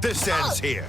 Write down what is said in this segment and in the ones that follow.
This ends here.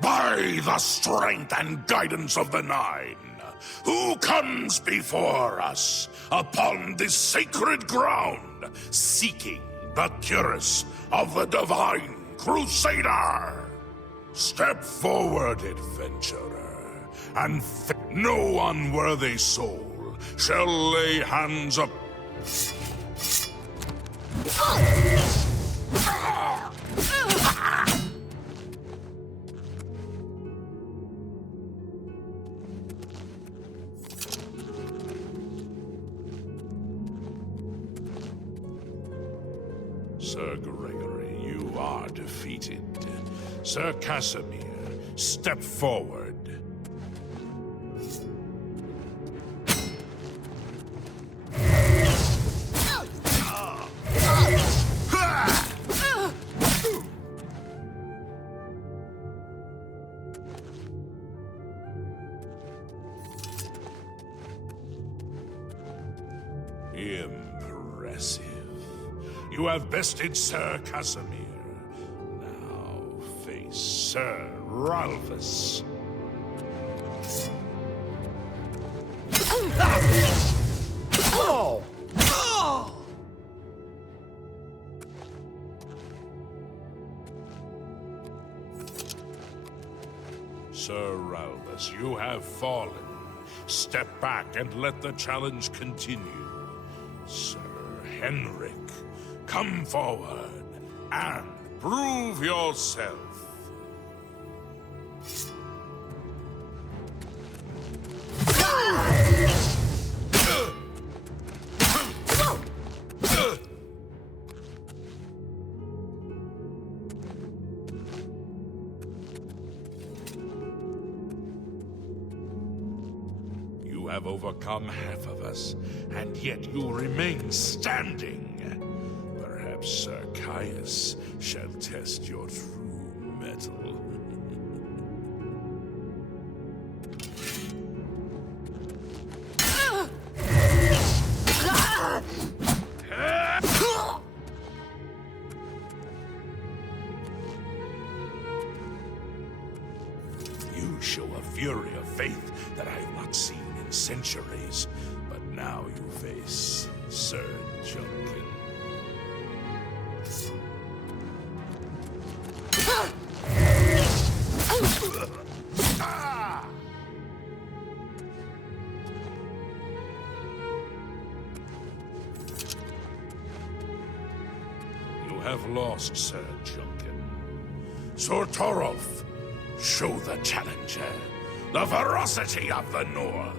By the strength and guidance of the Nine, who comes before us upon this sacred ground, seeking the cuirass of the Divine Crusader? Step forward, adventurer, and no unworthy soul shall lay hands up. Sir Gregory, you are defeated. Sir Casimir, step forward. Impressive. You have bested Sir Casimir. Now face Sir Ralphus. Sir Ralphus, you have fallen. Step back and let the challenge continue. Sir Henrik, come forward and prove yourself. You have overcome half of us, and yet you remain standing. Perhaps Sir Caius shall test your true mettle. You show a fury of faith that I have not seen in centuries, but now you face Sir Junkin. You have lost, Sir Junkin. Sir Torolf, show the challenger the ferocity of the North.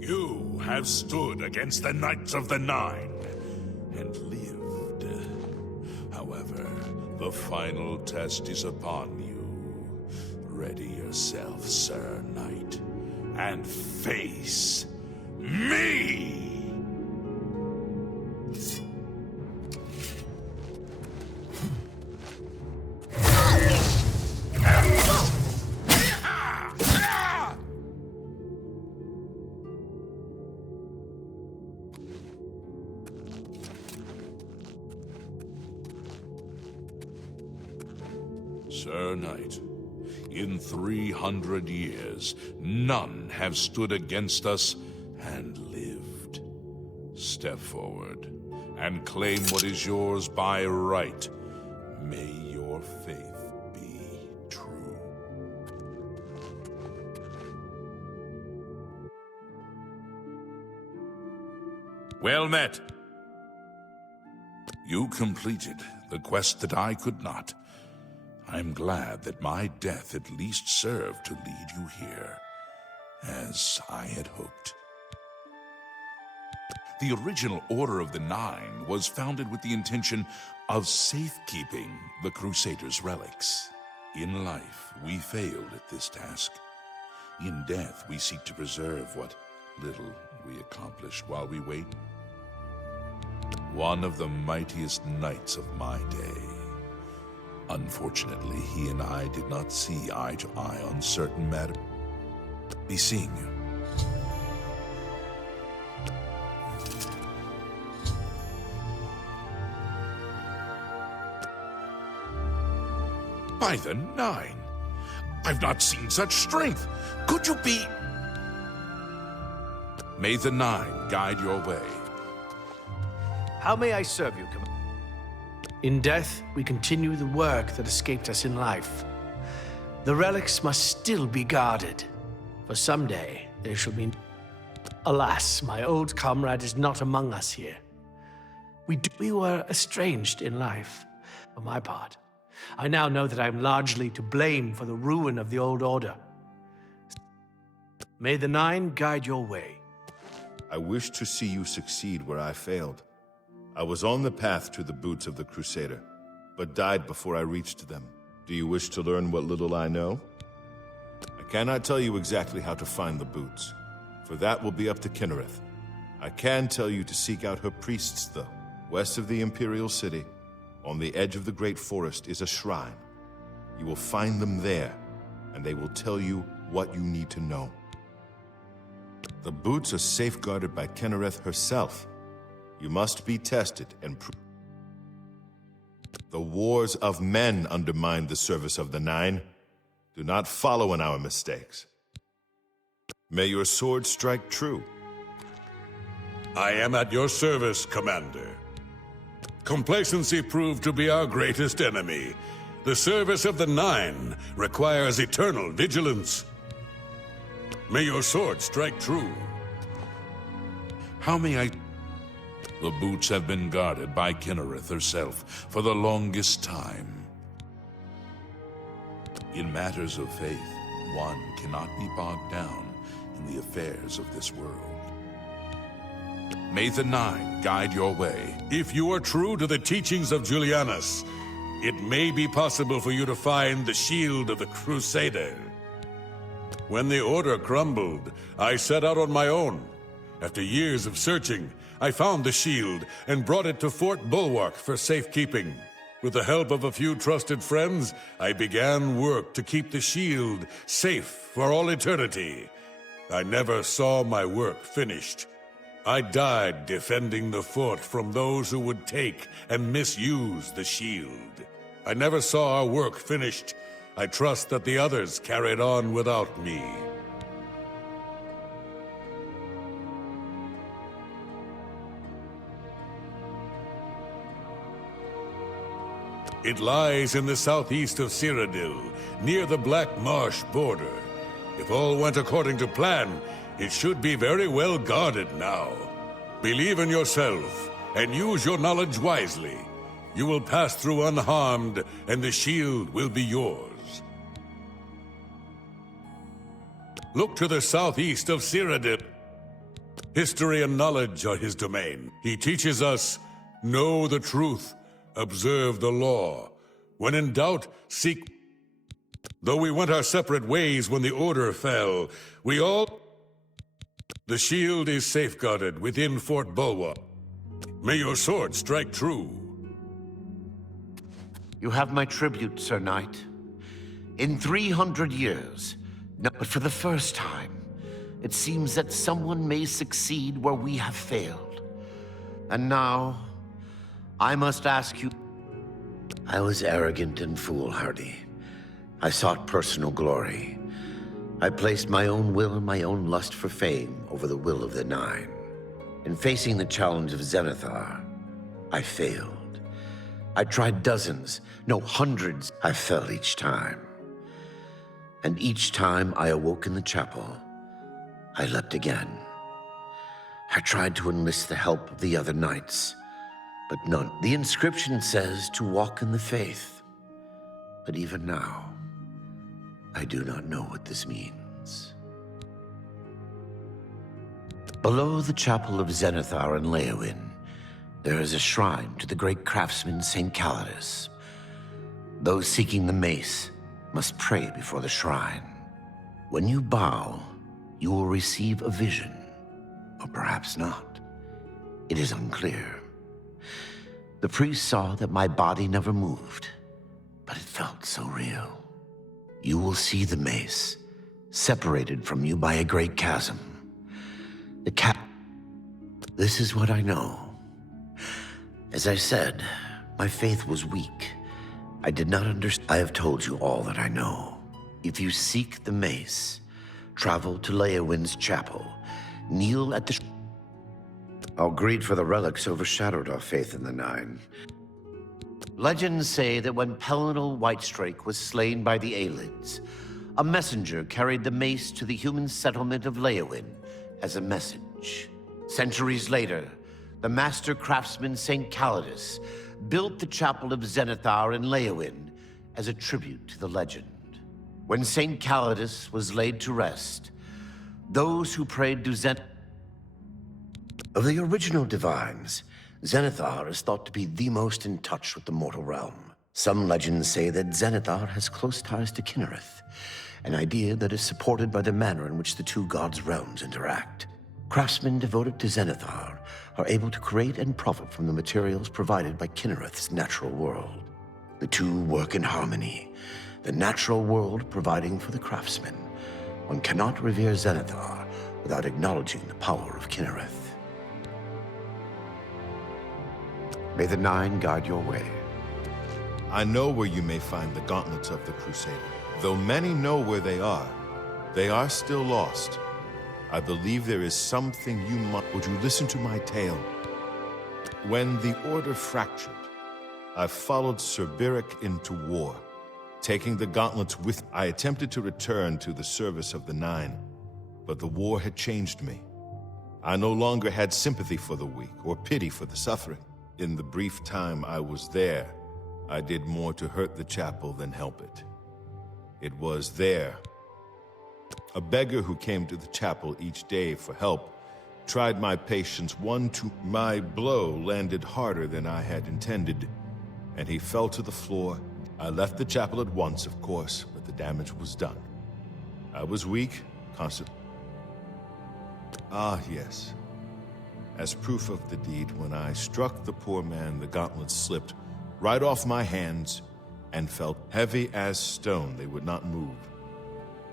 You have stood against the Knights of the Nine and lived. However, the final test is upon you. Ready yourself, Sir Knight, and face me! Sir Knight, in 300 years, none have stood against us and lived. Step forward and claim what is yours by right. May your faith be true. Well met. You completed the quest that I could not. I'm glad that my death at least served to lead you here, as I had hoped. The original Order of the Nine was founded with the intention of safekeeping the Crusaders' relics. In life, we failed at this task. In death, we seek to preserve what little we accomplished while we wait. One of the mightiest knights of my day. Unfortunately, he and I did not see eye to eye on certain matters. Be seeing you. By the Nine! I've not seen such strength! Could you be... May the Nine guide your way. How may I serve you, Commander? In death, we continue the work that escaped us in life. The relics must still be guarded, for someday there shall be... Alas, my old comrade is not among us here. We were estranged in life. For my part, I now know that I am largely to blame for the ruin of the old order. May the Nine guide your way. I wish to see you succeed where I failed. I was on the path to the boots of the Crusader, but died before I reached them. Do you wish to learn what little I know? I cannot tell you exactly how to find the boots, for that will be up to Kinnereth. I can tell you to seek out her priests, though. West of the Imperial City, on the edge of the Great Forest, is a shrine. You will find them there, and they will tell you what you need to know. The boots are safeguarded by Kinnereth herself. You must be tested and proved. The wars of men undermine the service of the Nine. Do not follow in our mistakes. May your sword strike true. I am at your service, Commander. Complacency proved to be our greatest enemy. The service of the Nine requires eternal vigilance. May your sword strike true. How may I... The boots have been guarded by Kinnereth herself for the longest time. In matters of faith, one cannot be bogged down in the affairs of this world. May the Nine guide your way. If you are true to the teachings of Julianus, it may be possible for you to find the shield of the Crusader. When the Order crumbled, I set out on my own. After years of searching, I found the shield and brought it to Fort Bulwark for safekeeping. With the help of a few trusted friends, I began work to keep the shield safe for all eternity. I never saw my work finished. I died defending the fort from those who would take and misuse the shield. I never saw our work finished. I trust that the others carried on without me. It lies in the southeast of Cyrodiil, near the Black Marsh border. If all went according to plan, it should be very well guarded now. Believe in yourself, and use your knowledge wisely. You will pass through unharmed, and the shield will be yours. Look to the southeast of Cyrodiil. History and knowledge are his domain. He teaches us, know the truth, observe the law. When in doubt, seek... Though we went our separate ways when the Order fell, we all... The shield is safeguarded within Fort Bulwark. May your sword strike true. You have my tribute, Sir Knight. In 300 years, but for the first time, it seems that someone may succeed where we have failed. And now, I must ask you... I was arrogant and foolhardy. I sought personal glory. I placed my own will and my own lust for fame over the will of the Nine. In facing the challenge of Zenithar, I failed. I tried dozens, no hundreds. I fell each time. And each time I awoke in the chapel, I leapt again. I tried to enlist the help of the other knights, but none. The inscription says to walk in the faith. But even now, I do not know what this means. Below the chapel of Zenithar and Leowyn, there is a shrine to the great craftsman St. Calidus. Those seeking the mace must pray before the shrine. When you bow, you will receive a vision, or perhaps not. It is unclear. The priest saw that my body never moved, but it felt so real. You will see the mace, separated from you by a great chasm. This is what I know. As I said, my faith was weak. I did not understand. I have told you all that I know. If you seek the mace, travel to Leowyn's chapel, kneel at the... Our greed for the relics overshadowed our faith in the Nine. Legends say that when Pelinal Whitestrake was slain by the Aelids, a messenger carried the mace to the human settlement of Leowyn as a message. Centuries later, the master craftsman St. Calidus built the chapel of Zenithar in Leowyn as a tribute to the legend. When St. Calidus was laid to rest, those who prayed to Of the original divines, Zenithar is thought to be the most in touch with the mortal realm. Some legends say that Zenithar has close ties to Kinnereth, an idea that is supported by the manner in which the two gods' realms interact. Craftsmen devoted to Zenithar are able to create and profit from the materials provided by Kinnereth's natural world. The two work in harmony, the natural world providing for the craftsmen. One cannot revere Zenithar without acknowledging the power of Kinnereth. May the Nine guide your way. I know where you may find the gauntlets of the Crusader. Though many know where they are still lost. I believe there is something you must... Would you listen to my tale? When the Order fractured, I followed Sir Beric into war. Taking the gauntlets with... I attempted to return to the service of the Nine, but the war had changed me. I no longer had sympathy for the weak or pity for the suffering. In the brief time I was there, I did more to hurt the chapel than help it. It was there. A beggar who came to the chapel each day for help tried my patience My blow landed harder than I had intended, and he fell to the floor. I left the chapel at once, of course, but the damage was done. I was weak, constant. Ah, yes. As proof of the deed, when I struck the poor man, the gauntlets slipped right off my hands and felt heavy as stone. They would not move.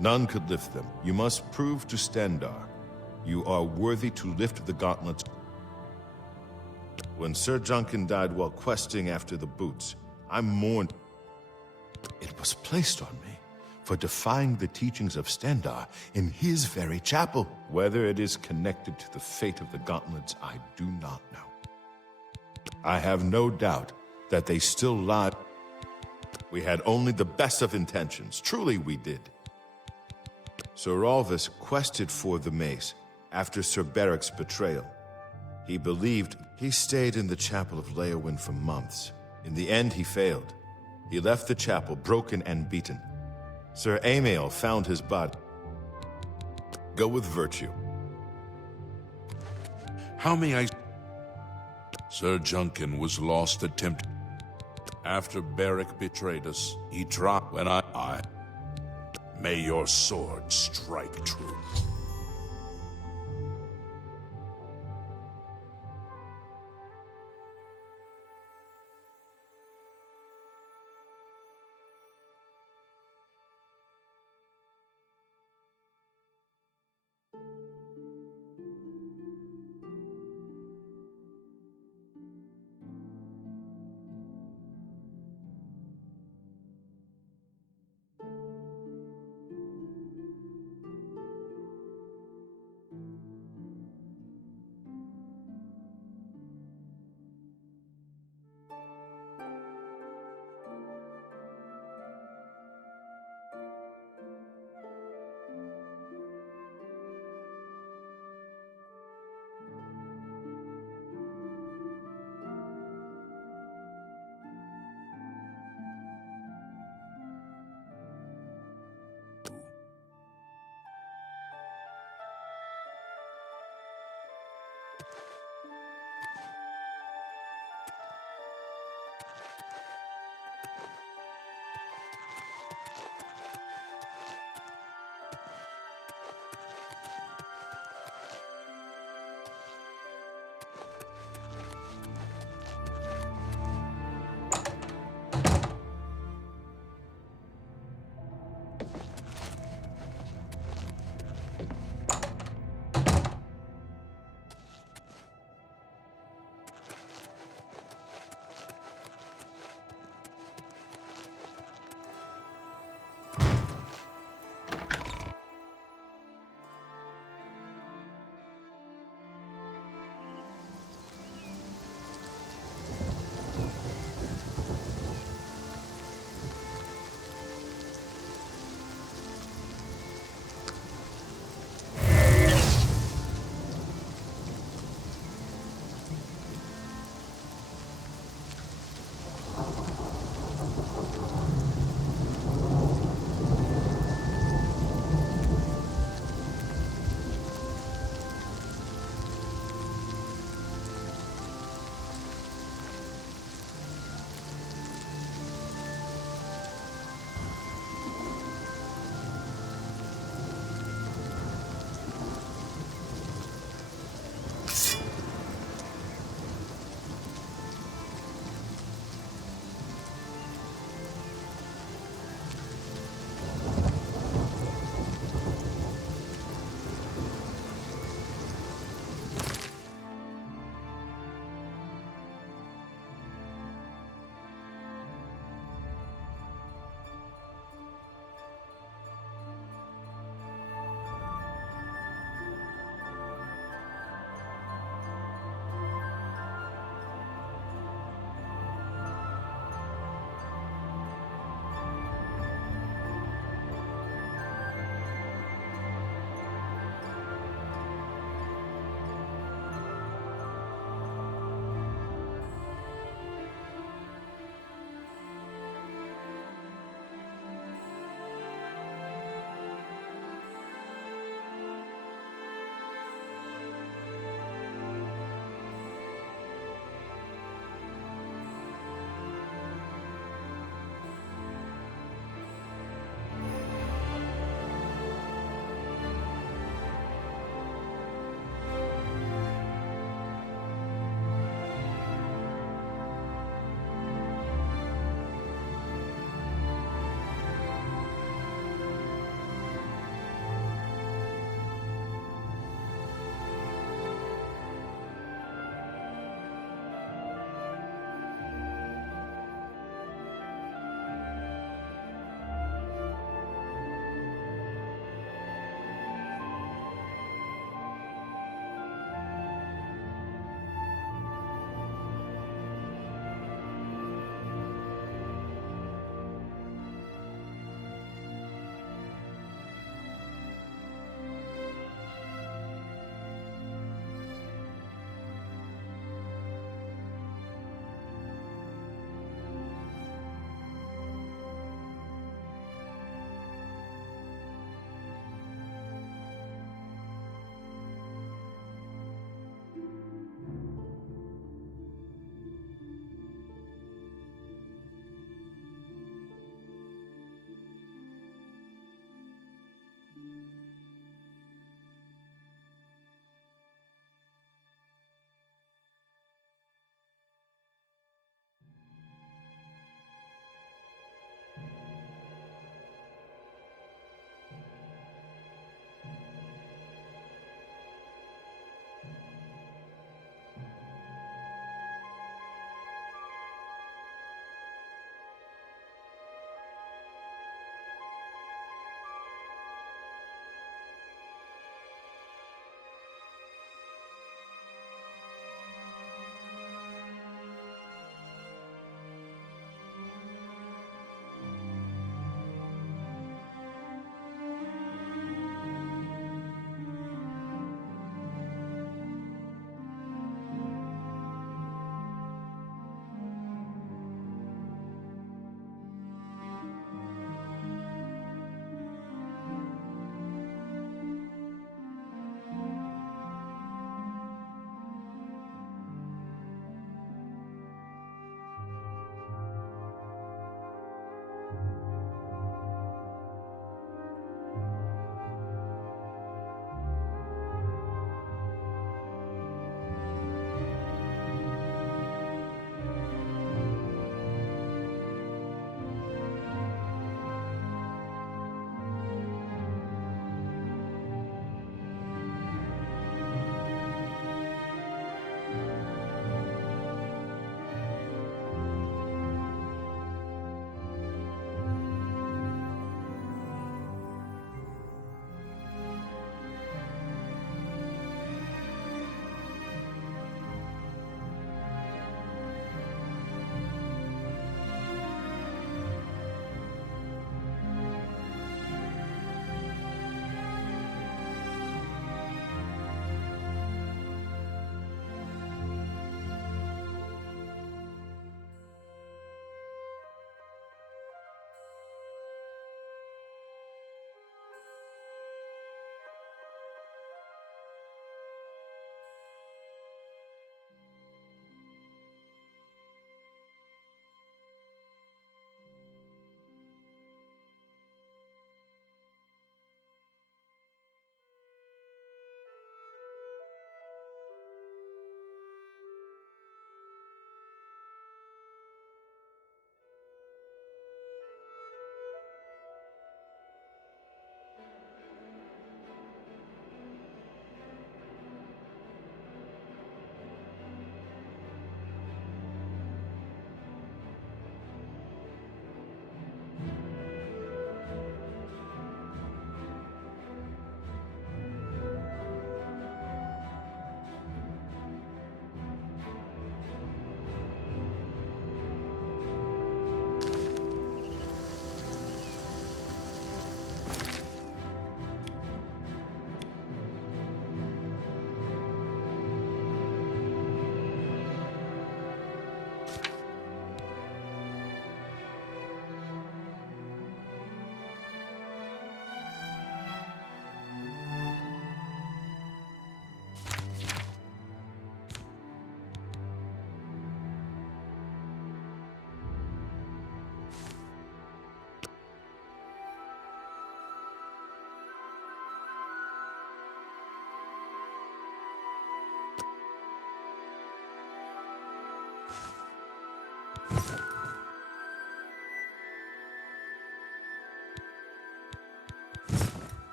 None could lift them. You must prove to Stendarr you are worthy to lift the gauntlets. When Sir Juncan died while questing after the boots, I mourned. It was placed on me for defying the teachings of Stendarr in his very chapel. Whether it is connected to the fate of the gauntlets, I do not know. I have no doubt that they still lie. We had only the best of intentions. Truly we did. Sir Alvis quested for the mace after Sir Beric's betrayal. He believed he stayed in the chapel of Leowyn for months. In the end, he failed. He left the chapel broken and beaten. Sir Amael found his body. Go with virtue. How may I... Sir Juncan was lost attempting. After Beric betrayed us, he dropped when I... May your sword strike true.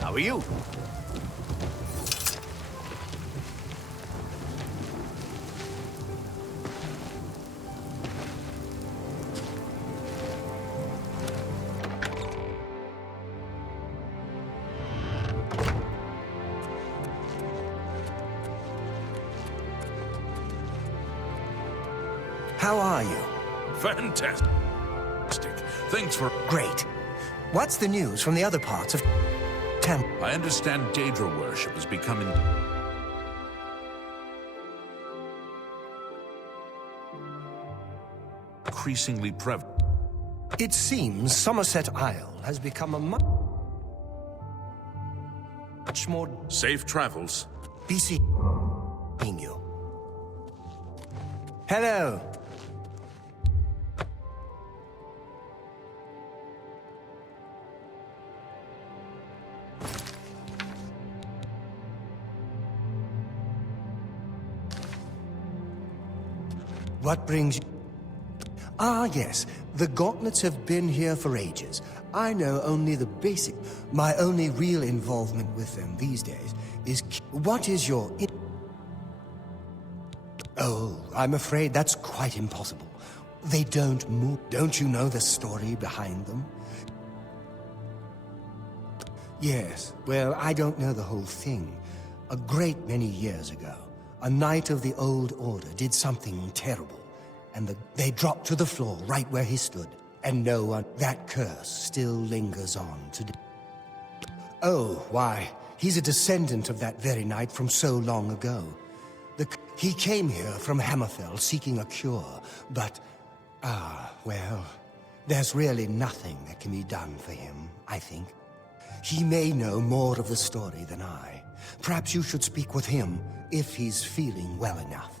How are you? How are you? Fantastic. Thanks for... Great. What's the news from the other parts of Temple? I understand Daedra worship is becoming... increasingly prevalent. It seems Somerset Isle has become a much more Safe travels. BC. You. Hello. What brings you? Ah, yes. The gauntlets have been here for ages. I know only the basic. My only real involvement with them these days is... What is your... Oh, I'm afraid that's quite impossible. They don't move. Don't you know the story behind them? Yes. Well, I don't know the whole thing. A great many years ago, a knight of the Old Order did something terrible, and they dropped to the floor right where he stood, and no one... That curse still lingers on today. Oh, why, he's a descendant of that very knight from so long ago. He came here from Hammerfell seeking a cure, but... well, there's really nothing that can be done for him, I think. He may know more of the story than I. Perhaps you should speak with him, if he's feeling well enough.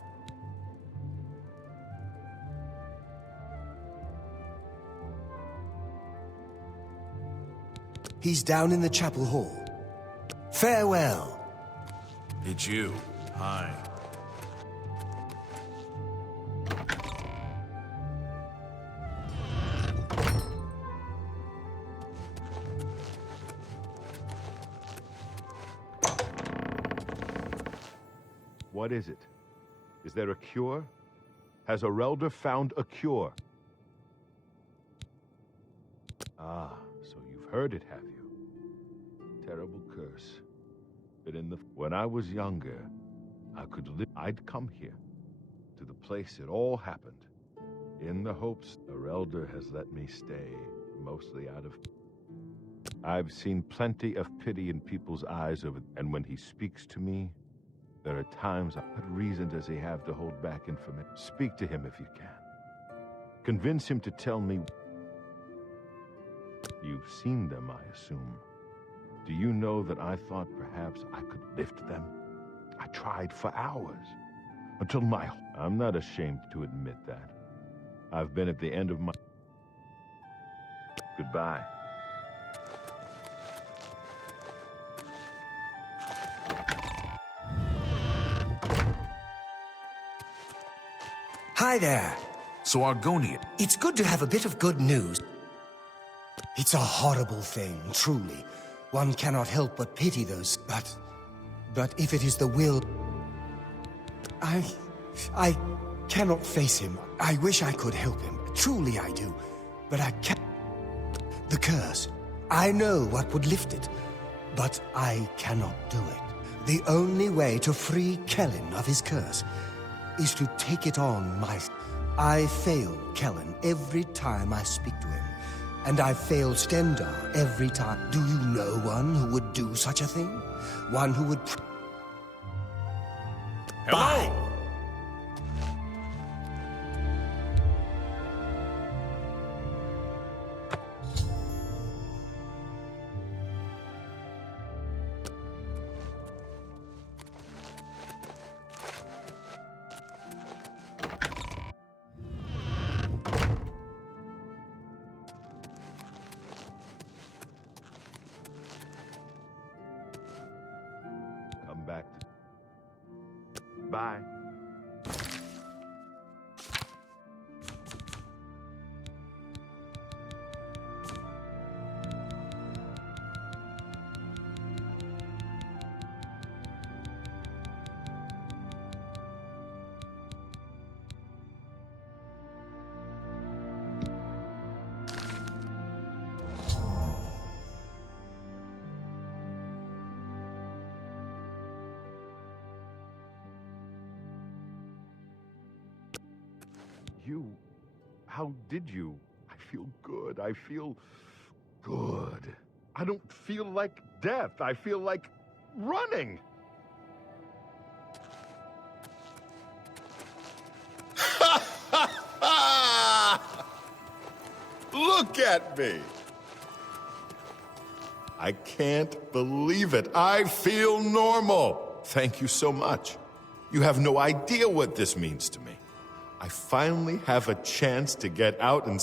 He's down in the chapel hall. Farewell. It's you. Hi. What is it? Is there a cure? Has Arelder found a cure? Ah, so you've heard it, have you? Terrible curse. But when I was younger, I could live. I'd come here, to the place it all happened, in the hopes Arelder has let me stay, mostly out of... I've seen plenty of pity in people's eyes and when he speaks to me, there are times... What reason does he have to hold back information? Speak to him if you can. Convince him to tell me... You've seen them, I assume. Do you know that I thought perhaps I could lift them? I tried for hours, until my... I'm not ashamed to admit that. I've been at the end of my... Goodbye. Hi there. So Argonian. It's good to have a bit of good news. It's a horrible thing, truly. One cannot help but pity those... But if it is the will... I cannot face him. I wish I could help him. Truly I do. But I can't... The curse. I know what would lift it. But I cannot do it. The only way to free Kellen of his curse is to take it on myself. I fail Kellen every time I speak to him. And I fail Stendar every time. Do you know one who would do such a thing? One who would... Hello! Bye. Come back. Bye. You... How did you? I feel good. I feel... good. I don't feel like death. I feel like running. Look at me. I can't believe it. I feel normal. Thank you so much. You have no idea what this means to me. I finally have a chance to get out and...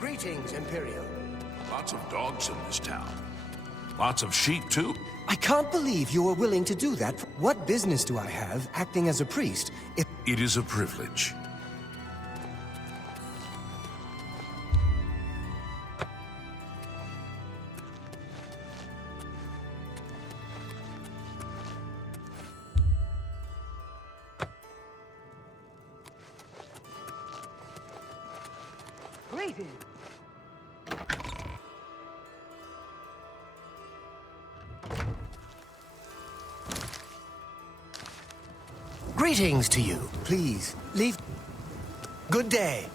Greetings, Imperial. Lots of dogs in this town. Lots of sheep, too. I can't believe you are willing to do that. What business do I have acting as a priest if... It is a privilege. Greetings. Greetings to you. Please, leave. Good day.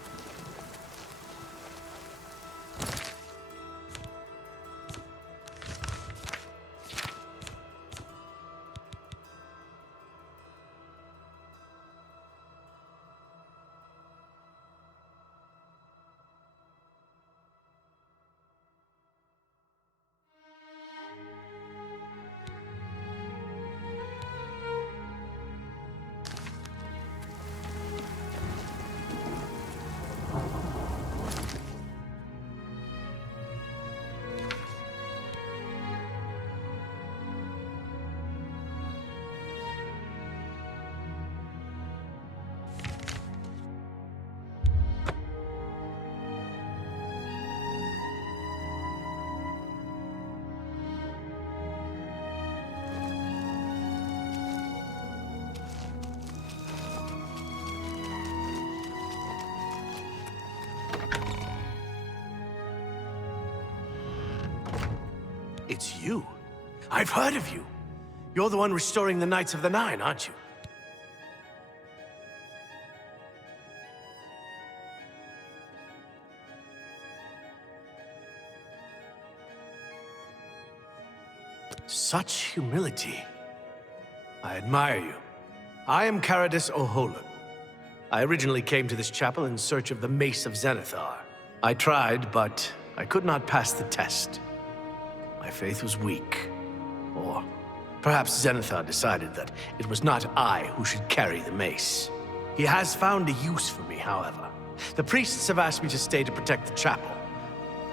It's you. I've heard of you. You're the one restoring the Knights of the Nine, aren't you? Such humility. I admire you. I am Caradus O'Holan. I originally came to this chapel in search of the Mace of Zenithar. I tried, but I could not pass the test. My faith was weak. Or perhaps Zenithar decided that it was not I who should carry the mace. He has found a use for me, however. The priests have asked me to stay to protect the chapel.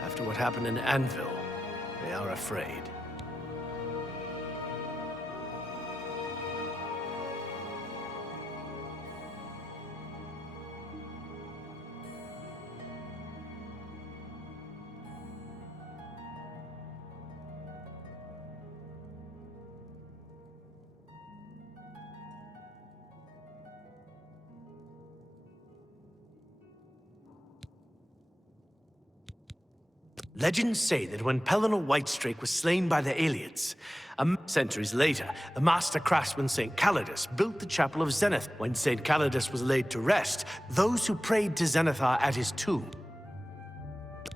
After what happened in Anvil, they are afraid. Legends say that when Pellinor Whitestrake was slain by the Aliens, centuries later, the master craftsman St. Calidus built the Chapel of Zenith. When St. Calidus was laid to rest, those who prayed to Zenithar at his tomb.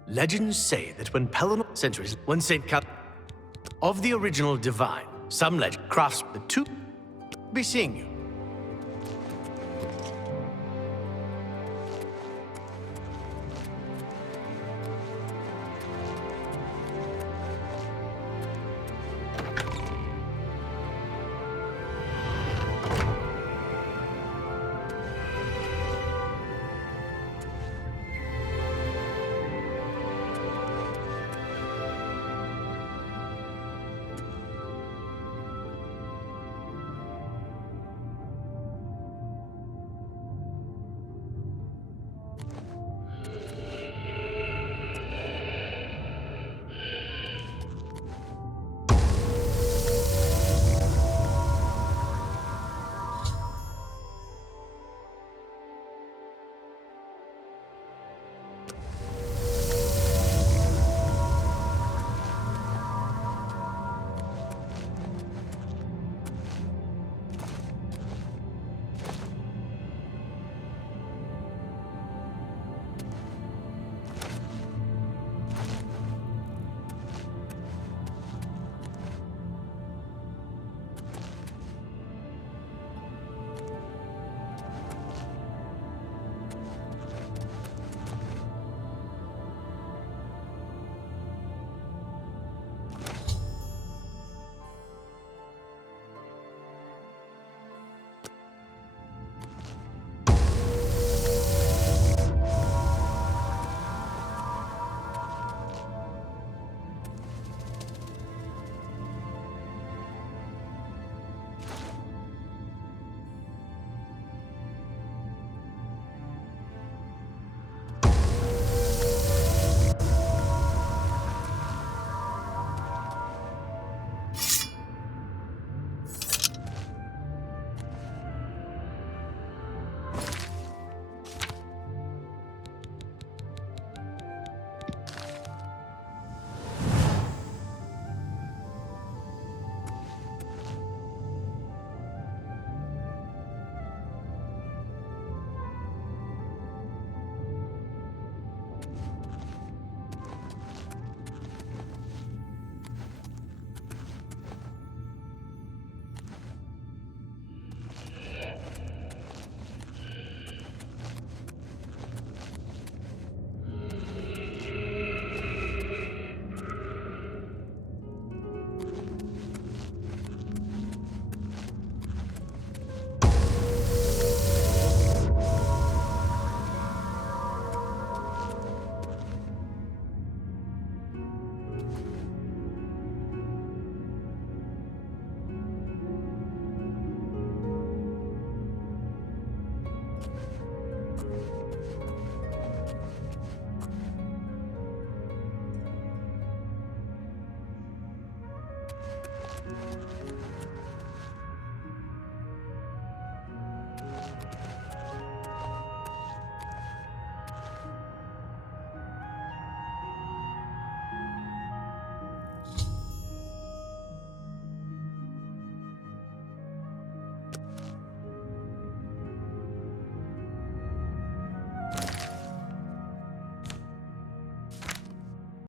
Legends say that when Pellinor centuries, when St. Cal of the original divine, some legend crafts the tomb be seeing you.